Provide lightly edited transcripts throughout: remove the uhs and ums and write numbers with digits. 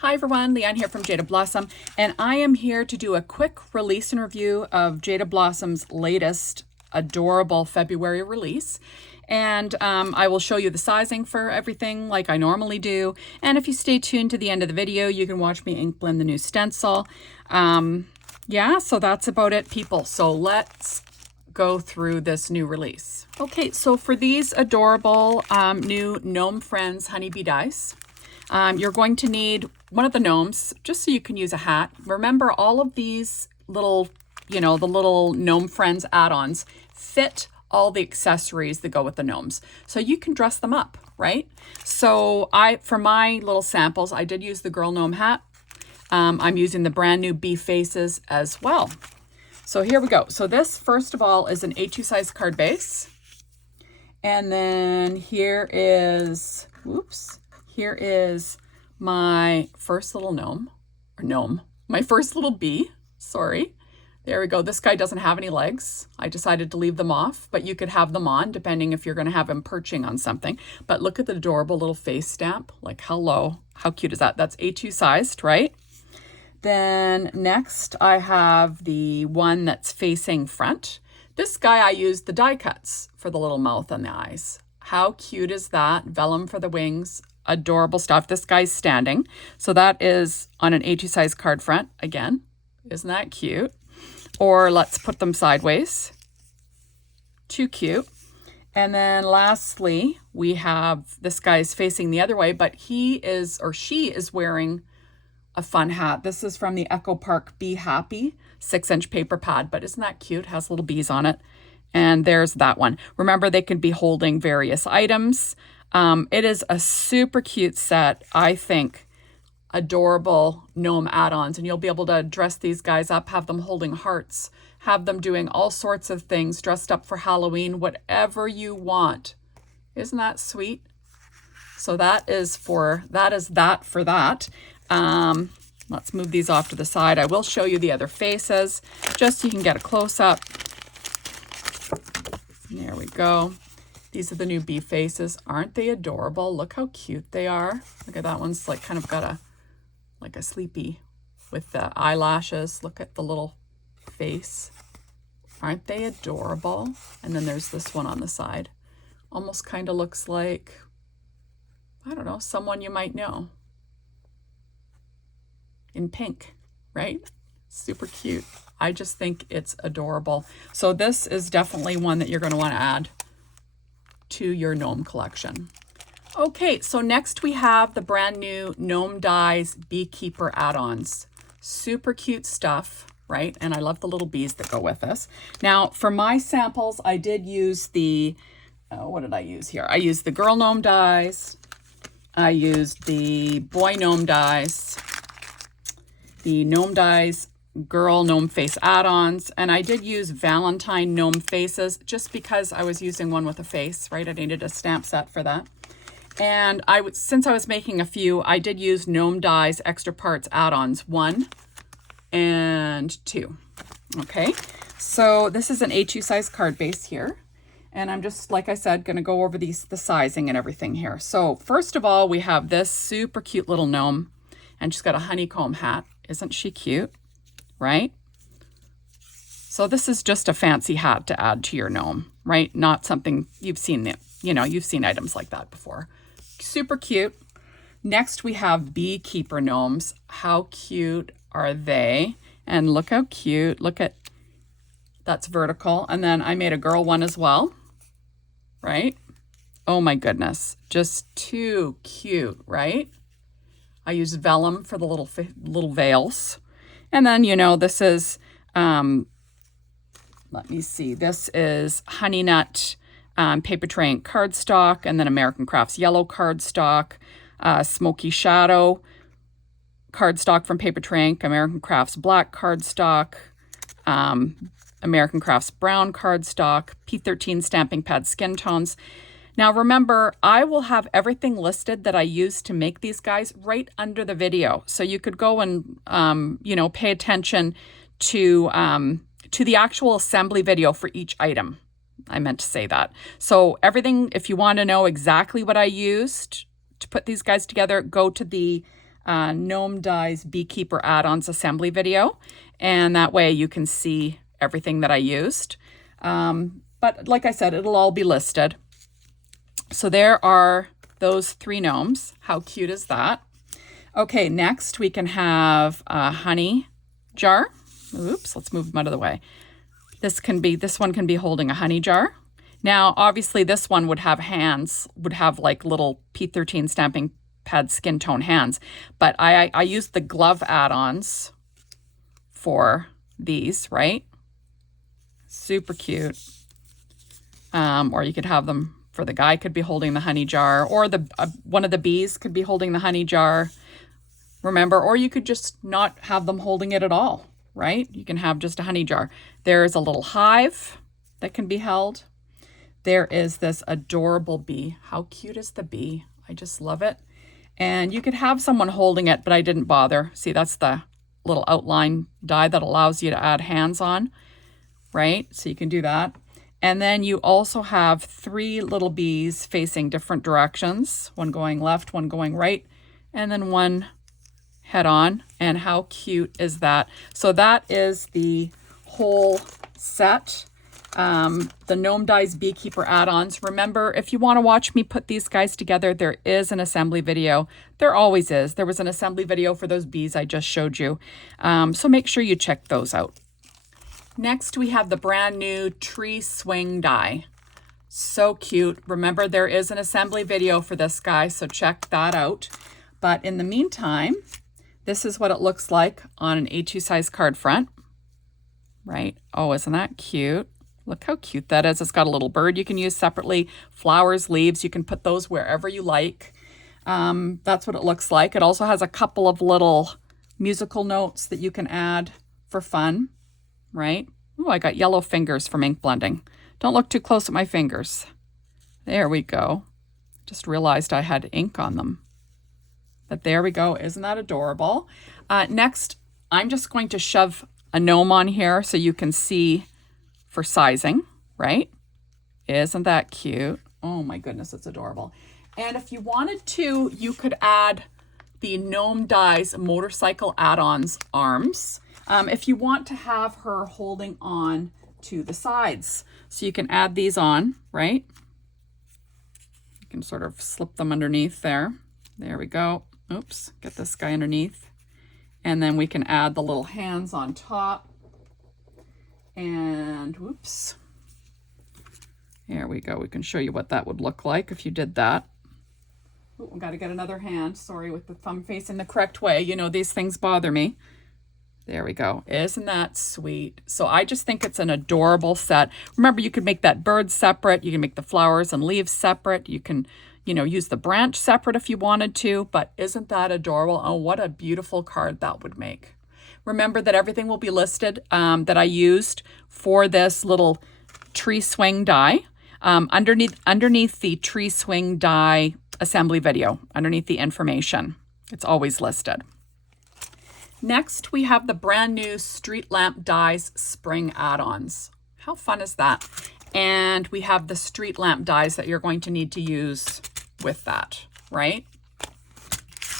Hi everyone, Leanne here from Jaded Blossom, and I am here to do a quick release and review of Jaded Blossom's latest adorable February release. And I will show you the sizing for everything like I normally do. And if you stay tuned to the end of the video, you can watch me ink blend the new stencil. Yeah, so that's about it, people. So let's go through this new release. Okay, so for these adorable new Gnome Friends Honeybee dice, you're going to need one of the gnomes, just so you can use a hat. Remember, all of these little, the little Gnome Friends add-ons fit all the accessories that go with the gnomes. So you can dress them up, right? So for my little samples, I did use the girl gnome hat. I'm using the brand new bee faces as well. So here we go. So this, first of all, is an A2 size card base. And then here is, here is my first little my first little bee, sorry. There we go. This guy doesn't have any legs. I decided to leave them off, but you could have them on depending if you're going to have him perching on something. But look at the adorable little face stamp. Like, hello, how cute is that? That's A2 sized, right? Then next I have the one that's facing front. This guy, I used the die cuts for the little mouth and the eyes. How cute is that? Vellum for the wings. Adorable stuff. This guy's standing. So that is on an A2 size card front. Again, isn't that cute? Or let's put them sideways. Too cute. And then lastly, we have this guy's facing the other way, but he is, or she is wearing a fun hat. This is from the Echo Park Be Happy 6-inch paper pad, but isn't that cute? Has little bees on it. And there's that one. Remember, they can be holding various items. It is a super cute set, I think. Adorable gnome add-ons, and you'll be able to dress these guys up, have them holding hearts, have them doing all sorts of things, dressed up for Halloween, whatever you want. Isn't that sweet? So that is that for that. Let's move these off to the side. I will show you the other faces, just so you can get a close-up. There we go. These are the new bee faces. Aren't they adorable? Look how cute they are. Look at that one's like kind of got a sleepy with the eyelashes. Look at the little face. Aren't they adorable? And then there's this one on the side. Almost kind of looks like, I don't know, someone you might know. In pink, right? Super cute. I just think it's adorable. So this is definitely one that you're going to want to add to your gnome collection. Okay, so next we have the brand new Gnome Dies Beekeeper Add Ons. Super cute stuff, right? And I love the little bees that go with this. Now, for my samples, I did use the, what did I use here? I used the girl gnome dies. I used the boy gnome dies, the gnome dies girl gnome face add-ons, and I did use Valentine gnome faces just because I was using one with a face, right? I needed a stamp set for that. And since I was making a few, I did use Gnome Dies Extra Parts Add-ons 1 and 2. Okay, so this is an A2 size card base here. And I'm just, like I said, going to go over the sizing and everything here. So first of all, we have this super cute little gnome, and she's got a honeycomb hat. Isn't she cute? Right? So this is just a fancy hat to add to your gnome, right? Not something you've seen, you've seen items like that before. Super cute. Next, we have Beekeeper gnomes. How cute are they? And look how cute. Look at, that's vertical. And then I made a girl one as well, right? Oh my goodness. Just too cute, right? I use vellum for the little veils. And then, this is, let me see, this is Honey Nut Paper Tray Ink cardstock, and then American Crafts yellow cardstock, Smoky Shadow cardstock from Paper Tray Ink, American Crafts black cardstock, American Crafts brown cardstock, P13 stamping pad skin tones. Now remember, I will have everything listed that I used to make these guys right under the video. So you could go and, pay attention to the actual assembly video for each item. I meant to say that. So everything, if you want to know exactly what I used to put these guys together, go to the Gnome Die's Beekeeper Add Ons assembly video, and that way you can see everything that I used. But like I said, it'll all be listed. So there are those 3 gnomes. How cute is that? Okay, next we can have a honey jar. Oops, let's move them out of the way. This one can be holding a honey jar. Now, obviously this one would have hands, would have like little P13 stamping pad skin tone hands, but I used the glove add-ons for these, right? Super cute. Or you could have them for the guy could be holding the honey jar, or the one of the bees could be holding the honey jar. Remember, or you could just not have them holding it at all, right? You can have just a honey jar. There's a little hive that can be held. There is this adorable bee. How cute is the bee? I just love it. And you could have someone holding it, but I didn't bother. See, that's the little outline die that allows you to add hands on, right? So you can do that. And then you also have 3 little bees facing different directions, one going left, one going right, and then one head on. And how cute is that? So that is the whole set. The Gnome Die's Beekeeper Add-ons. Remember, if you want to watch me put these guys together, there is an assembly video. There always is. There was an assembly video for those bees I just showed you. So make sure you check those out. Next, we have the brand new tree swing die. So cute. Remember, there is an assembly video for this guy, so check that out. But in the meantime, this is what it looks like on an A2 size card front, right? Oh, isn't that cute? Look how cute that is. It's got a little bird you can use separately, flowers, leaves. You can put those wherever you like. That's what it looks like. It also has a couple of little musical notes that you can add for fun, right? Oh, I got yellow fingers from ink blending. Don't look too close at my fingers. There we go. Just realized I had ink on them. But there we go. Isn't that adorable? Next, I'm just going to shove a gnome on here so you can see for sizing, right? Isn't that cute? Oh my goodness, it's adorable. And if you wanted to, you could add the Gnome Die's Motorcycle Add-ons arms. If you want to have her holding on to the sides. So you can add these on, right? You can sort of slip them underneath there. There we go. Oops, get this guy underneath. And then we can add the little hands on top. And whoops. There we go. We can show you what that would look like if you did that. Oh, I've got to get another hand. Sorry, with the thumb facing the correct way. You know, these things bother me. There we go. Isn't that sweet? So I just think it's an adorable set. Remember, you could make that bird separate. You can make the flowers and leaves separate. You can, you know, use the branch separate if you wanted to. But isn't that adorable? Oh, what a beautiful card that would make. Remember that everything will be listed that I used for this little tree swing die underneath the tree swing die assembly video, underneath the information. It's always listed. Next, we have the brand new Street Lamp Dies Spring Add Ons. How fun is that? And we have the street lamp dies that you're going to need to use with that, right?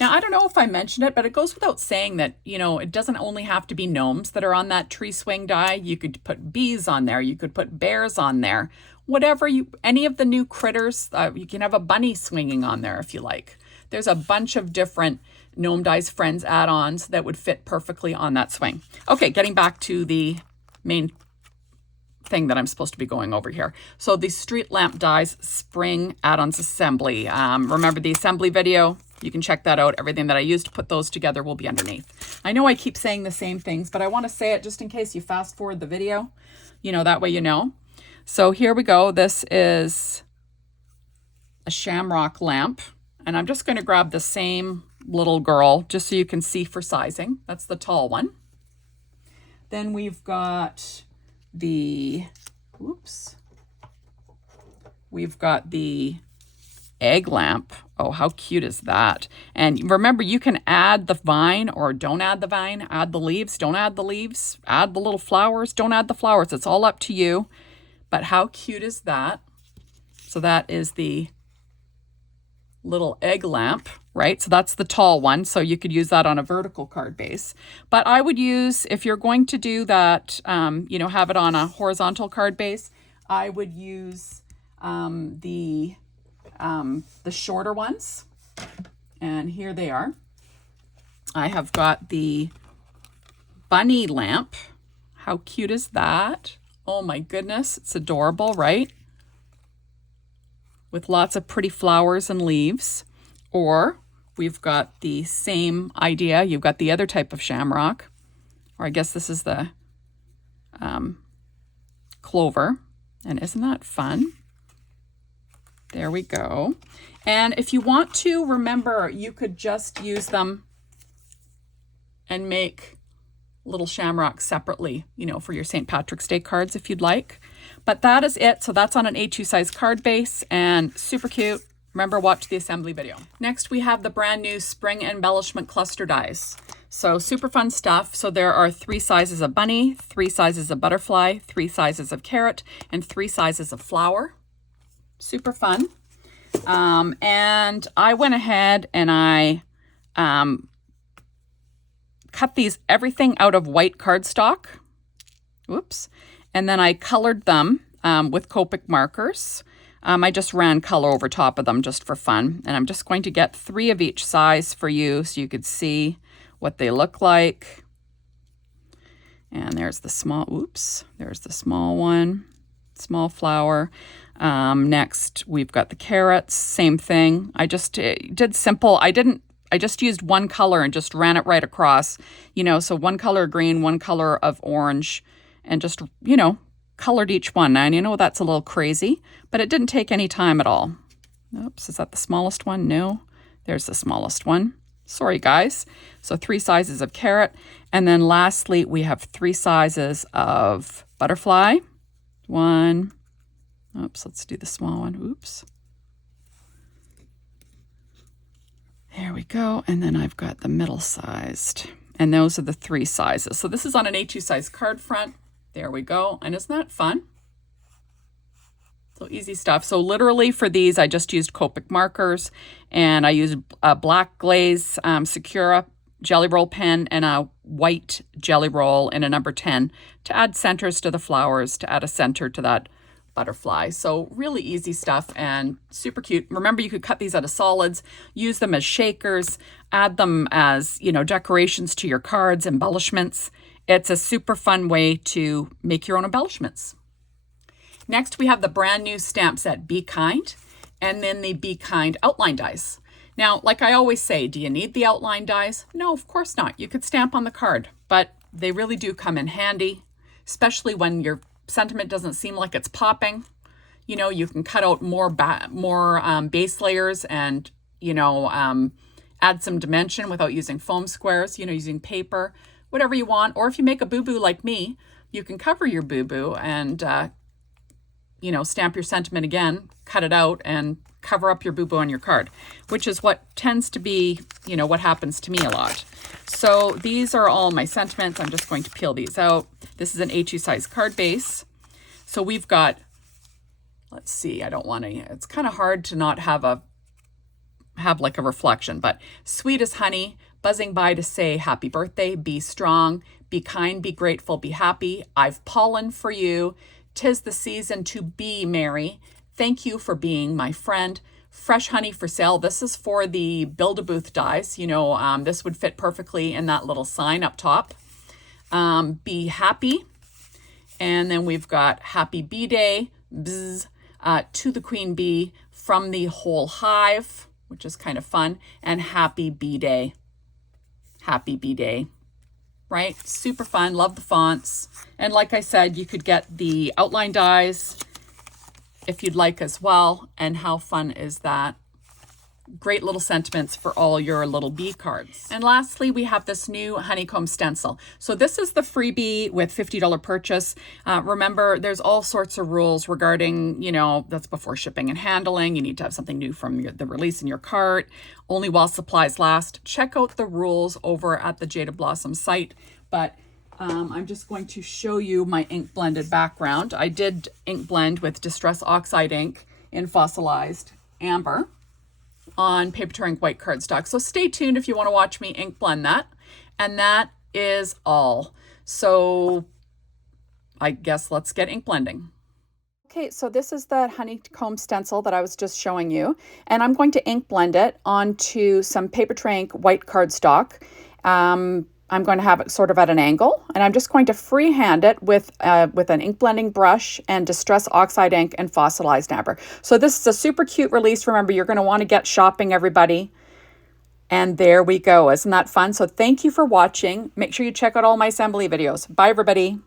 Now, I don't know if I mentioned it, but it goes without saying that, you know, it doesn't only have to be gnomes that are on that tree swing die. You could put bees on there. You could put bears on there. Whatever any of the new critters, you can have a bunny swinging on there if you like. There's a bunch of different Gnome Die's Friends add-ons that would fit perfectly on that swing. Okay, getting back to the main thing that I'm supposed to be going over here. So the Street Lamp Dies Spring Add-ons assembly. Remember the assembly video? You can check that out. Everything that I used to put those together will be underneath. I know I keep saying the same things, but I want to say it just in case you fast forward the video. You know, that way you know. So here we go. This is a shamrock lamp. And I'm just going to grab the same little girl just so you can see for sizing. That's the tall one. Then we've got the, we've got the egg lamp. Oh, how cute is that? And remember, you can add the vine or don't add the vine, add the leaves, don't add the leaves, add the little flowers, don't add the flowers. It's all up to you. But how cute is that? So that is the little egg lamp, right? So that's the tall one. So you could use that on a vertical card base. But I would use, if you're going to do that, you know, have it on a horizontal card base, I would use the shorter ones. And here they are. I have got the bunny lamp. How cute is that? Oh my goodness, it's adorable, right? With lots of pretty flowers and leaves. Or we've got the same idea. You've got the other type of shamrock, or I guess this is the clover. And isn't that fun? There we go. And if you want to, remember, you could just use them and make little shamrocks separately, you know, for your St. Patrick's Day cards if you'd like. But that is it. So that's on an A2 size card base and super cute. Remember, watch the assembly video. Next, we have the brand new Spring Embellishment Cluster dies. So super fun stuff. So there are 3 sizes of bunny, 3 sizes of butterfly, 3 sizes of carrot, and 3 sizes of flower. Super fun. And I went ahead and I cut everything out of white cardstock. Whoops. And then I colored them with Copic markers. I just ran color over top of them just for fun. And I'm just going to get 3 of each size for you so you could see what they look like. And there's the small, oops, there's the small one, small flower. Next, we've got the carrots, same thing. I just did simple. I just used one color and just ran it right across, you know, so one color green, one color of orange, and just, you know, colored each one. And you know, that's a little crazy, but it didn't take any time at all. Oops, is that the smallest one? No, there's the smallest one. Sorry, guys. So 3 sizes of carrot. And then lastly, we have 3 sizes of butterfly. 1. Oops, let's do the small one. Oops. There we go. And then I've got the middle sized. And those are the 3 sizes. So this is on an A2 size card front. There we go. And isn't that fun? So easy stuff. So literally for these, I just used Copic markers, and I used a black glaze Sakura jelly roll pen and a white jelly roll in a number 10 to add centers to the flowers, to add a center to that butterfly. So really easy stuff and super cute. Remember, you could cut these out of solids, use them as shakers, add them as, you know, decorations to your cards, embellishments. It's a super fun way to make your own embellishments. Next, we have the brand new stamp set Be Kind, and then the Be Kind outline dies. Now, like I always say, do you need the outline dies? No, of course not. You could stamp on the card, but they really do come in handy, especially when your sentiment doesn't seem like it's popping. You know, you can cut out more base layers and, you know, add some dimension without using foam squares, you know, using paper, whatever you want. Or if you make a boo-boo like me, you can cover your boo-boo and, you know, stamp your sentiment again, cut it out, and cover up your boo-boo on your card, which is what tends to be, you know, what happens to me a lot. So these are all my sentiments. I'm just going to peel these out. This is an A2 size card base. So we've got, let's see, I don't want to, it's kind of hard to not have like a reflection, but sweet as honey, buzzing by to say happy birthday, be strong, be kind, be grateful, be happy. I've pollen for you. 'Tis the season to be merry. Thank you for being my friend. Fresh honey for sale. This is for the Build-A-Booth dies. You know, this would fit perfectly in that little sign up top. Be happy. And then we've got Happy Bee Day, bzz, to the Queen Bee from the whole hive, which is kind of fun. And Happy Bee Day. Happy Bee Day. Right? Super fun. Love the fonts. And like I said, you could get the outline dies if you'd like as well. And how fun is that? Great little sentiments for all your little bee cards. And lastly, we have this new Honeycomb Stencil. So this is the freebie with $50 purchase. Remember, there's all sorts of rules regarding, you know, that's before shipping and handling. You need to have something new from the release in your cart. Only while supplies last. Check out the rules over at the Jaded Blossom site. But I'm just going to show you my ink blended background. I did ink blend with Distress Oxide Ink in Fossilized Amber. on paper ink white cardstock. So stay tuned if you want to watch me ink blend that. And that is all. So I guess let's get ink blending. Okay, so this is the Honeycomb Stencil that I was just showing you, and I'm going to ink blend it onto some paper ink white cardstock. I'm going to have it sort of at an angle, and I'm just going to freehand it with an ink blending brush and Distress Oxide Ink and Fossilized Amber. So this is a super cute release. Remember, you're going to want to get shopping, everybody. And there we go. Isn't that fun? So thank you for watching. Make sure you check out all my assembly videos. Bye, everybody.